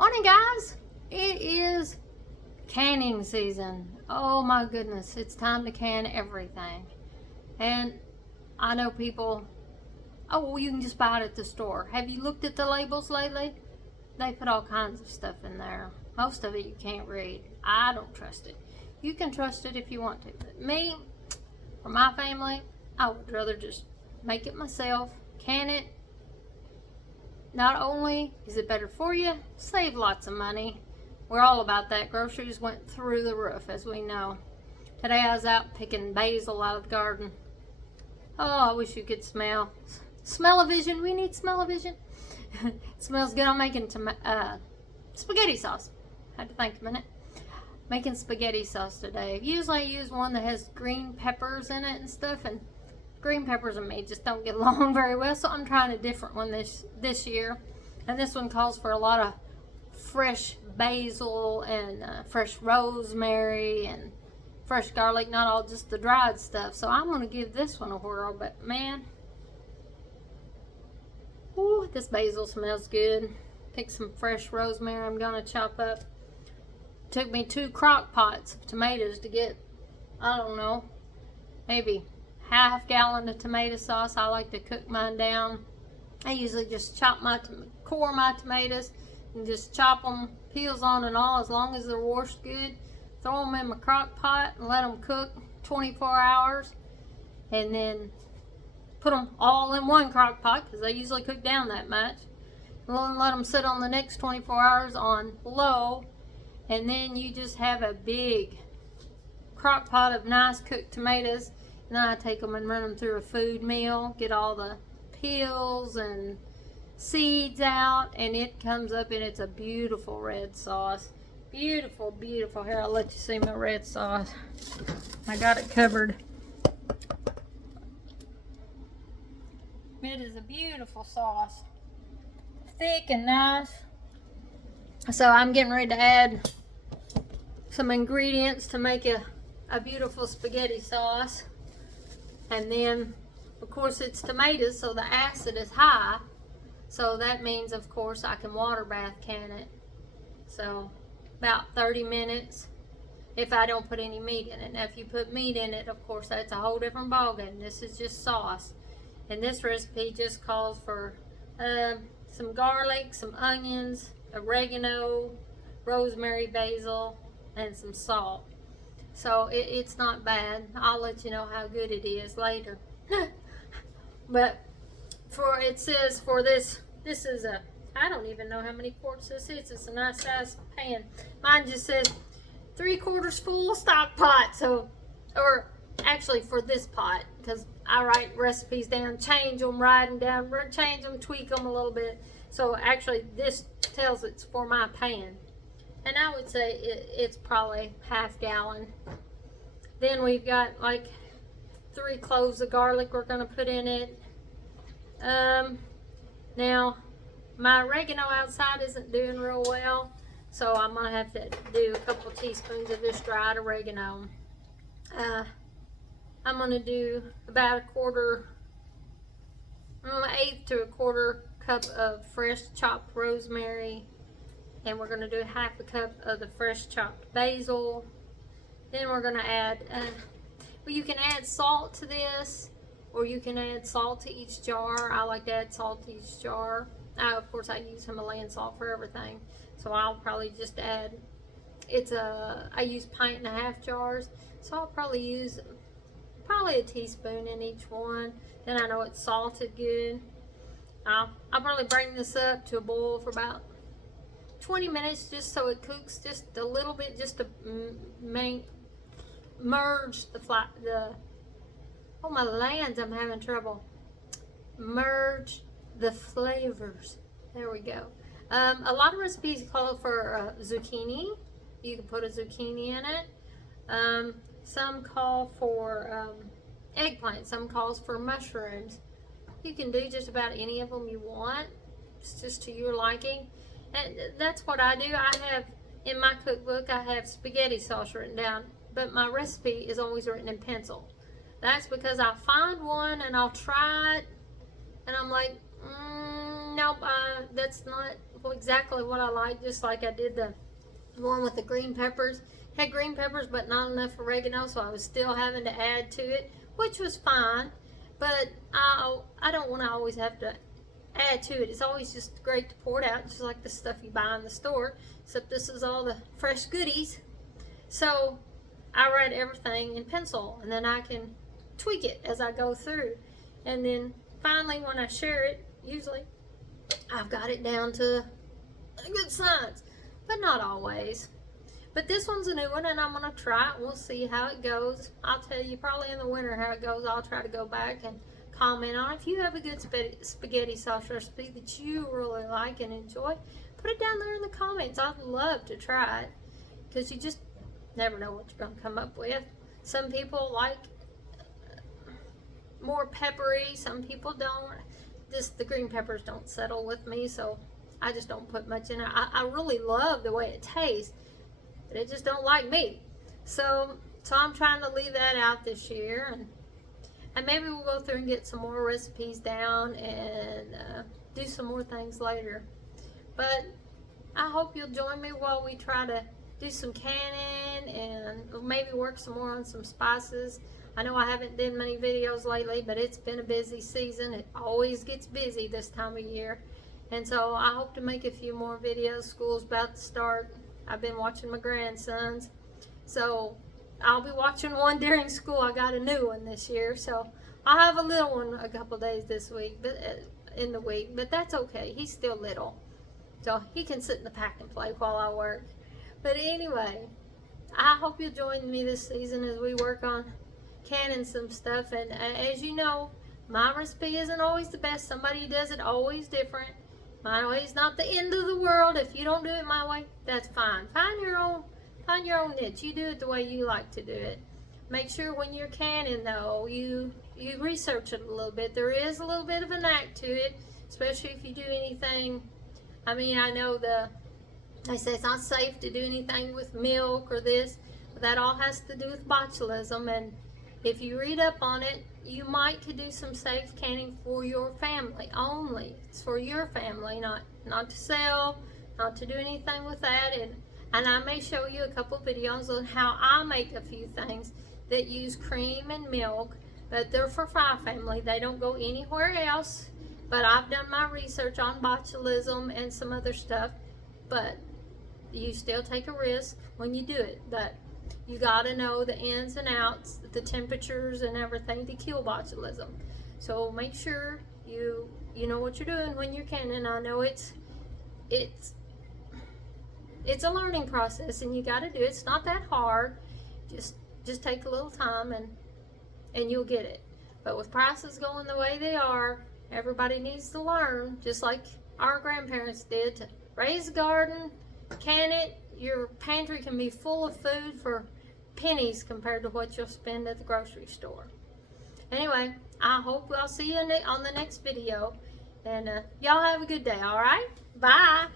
Morning, guys. It is canning season. Oh my goodness, it's time to can everything. And I know people, oh, well, you can just buy it at the store. Have you looked at the labels lately? They put all kinds of stuff in there. Most of it you can't read. I don't trust it. You can trust it if you want to. But me, for my family, I would rather just make it myself, can it. Not only is it better for you, save lots of money. We're all about that. Groceries went through the roof, as we know. Today I was out picking basil out of the garden. Oh, I wish you could smell. Smell-o-vision. We need smell-o-vision. It smells good. I'm making spaghetti sauce. Had to think a minute. Making spaghetti sauce today. Usually I use one that has green peppers in it and stuff, and green peppers and me just don't get along very well, so I'm trying a different one this year. And this one calls for a lot of fresh basil and fresh rosemary and fresh garlic, not all just the dried stuff. So I'm going to give this one a whirl, but man, ooh, this basil smells good. Pick some fresh rosemary I'm going to chop up. Took me 2 crock pots of tomatoes to get, I don't know, maybe half gallon of tomato sauce. I like to cook mine down. I usually just core my tomatoes and just chop them, peels on and all, as long as they're washed good. Throw them in my crock pot and let them cook 24 hours. And then put them all in one crock pot, because they usually cook down that much. And then let them sit on the next 24 hours on low. And then you just have a big crock pot of nice cooked tomatoes. And then I take them and run them through a food mill, get all the peels and seeds out, and it comes up and it's a beautiful red sauce. Beautiful, beautiful. Here, I'll let you see my red sauce. I got it covered. It is a beautiful sauce. Thick and nice. So I'm getting ready to add some ingredients to make a beautiful spaghetti sauce. And then, of course, it's tomatoes, so the acid is high. So that means, of course, I can water bath can it. So about 30 minutes if I don't put any meat in it. Now, if you put meat in it, of course, that's a whole different ballgame. This is just sauce. And this recipe just calls for some garlic, some onions, oregano, rosemary, basil, and some salt. So it's not bad. I'll let you know how good it is later. But it says for this is I don't even know how many quarts this is. It's a nice size pan. Mine just says 3/4 full stock pot. So, or actually for this pot, because I write recipes down, change them, write them down, change them, tweak them a little bit. So actually this tells it's for my pan. And I would say it's probably half gallon. Then we've got like 3 cloves of garlic we're going to put in it. Now, my oregano outside isn't doing real well, so I'm going to have to do a couple teaspoons of this dried oregano. I'm going to do about 1/8 to 1/4 cup of fresh chopped rosemary. And we're going to do 1/2 cup of the fresh chopped basil. Then we're going to add, well, you can add salt to this, or you can add salt to each jar. I like to add salt to each jar. Of course, I use Himalayan salt for everything. So I'll probably just add, I use 1.5 jars. So I'll probably use a teaspoon in each one. Then I know it's salted good. I'll probably bring this up to a boil for about 20 minutes, just so it cooks just a little bit, just to merge oh my lands, I'm having trouble. Merge the flavors. There we go. A lot of recipes call for zucchini. You can put a zucchini in it. Some call for eggplant. Some calls for mushrooms. You can do just about any of them you want. It's just to your liking. And that's what I do. I have, in my cookbook, I have spaghetti sauce written down, but my recipe is always written in pencil. That's because I find one and I'll try it, and I'm like, Nope, that's not exactly what I like. Just like I did the one with the green peppers. Had green peppers, but not enough oregano, so I was still having to add to it, which was fine. But I don't want to always have to add to it. It's always just great to pour it out, just like the stuff you buy in the store, except this is all the fresh goodies. So I write everything in pencil, and then I can tweak it as I go through. And then finally, when I share it, usually I've got it down to a good science, but not always. But this one's a new one, and I'm going to try it. We'll see how it goes. I'll tell you probably in the winter how it goes. I'll try to go back and comment on it. If you have a good spaghetti sauce recipe that you really like and enjoy, put it down there in the comments. I'd love to try it, because you just never know what you're going to come up with. Some people like more peppery, some people don't. The green peppers don't settle with me, so I just don't put much in it. I really love the way it tastes, but it just don't like me. So I'm trying to leave that out this year, and maybe we'll go through and get some more recipes down and do some more things later. But I hope you'll join me while we try to do some canning and maybe work some more on some spices. I know I haven't done many videos lately, but it's been a busy season. It always gets busy this time of year. And so I hope to make a few more videos. School's about to start. I've been watching my grandsons. So I'll be watching one during school. I got a new one this year. So I'll have a little one a couple days this week, but in the week. But that's okay. He's still little. So he can sit in the pack and play while I work. But anyway, I hope you'll join me this season as we work on canning some stuff. And as you know, my recipe isn't always the best. Somebody does it always different. My way is not the end of the world. If you don't do it my way, that's fine. Find your own niche. You do it the way you like to do it. Make sure when you're canning, though, you research it a little bit. There is a little bit of an act to it, especially if you do anything. I mean, I know they say it's not safe to do anything with milk or this, but that all has to do with botulism. And if you read up on it, you might could do some safe canning for your family only. It's for your family, not to sell, not to do anything with that. And I may show you a couple videos on how I make a few things that use cream and milk, but they're for my family. They don't go anywhere else. But I've done my research on botulism and some other stuff. But you still take a risk when you do it. But you got to know the ins and outs, the temperatures and everything to kill botulism. So make sure you know what you're doing when you're canning. I know it's a learning process, and you got to do it. It's not that hard. Just take a little time and you'll get it. But with prices going the way they are, everybody needs to learn, just like our grandparents did, to raise a garden, can it. Your pantry can be full of food for pennies compared to what you'll spend at the grocery store. Anyway, I hope I'll see you on the next video. And y'all have a good day, all right? Bye.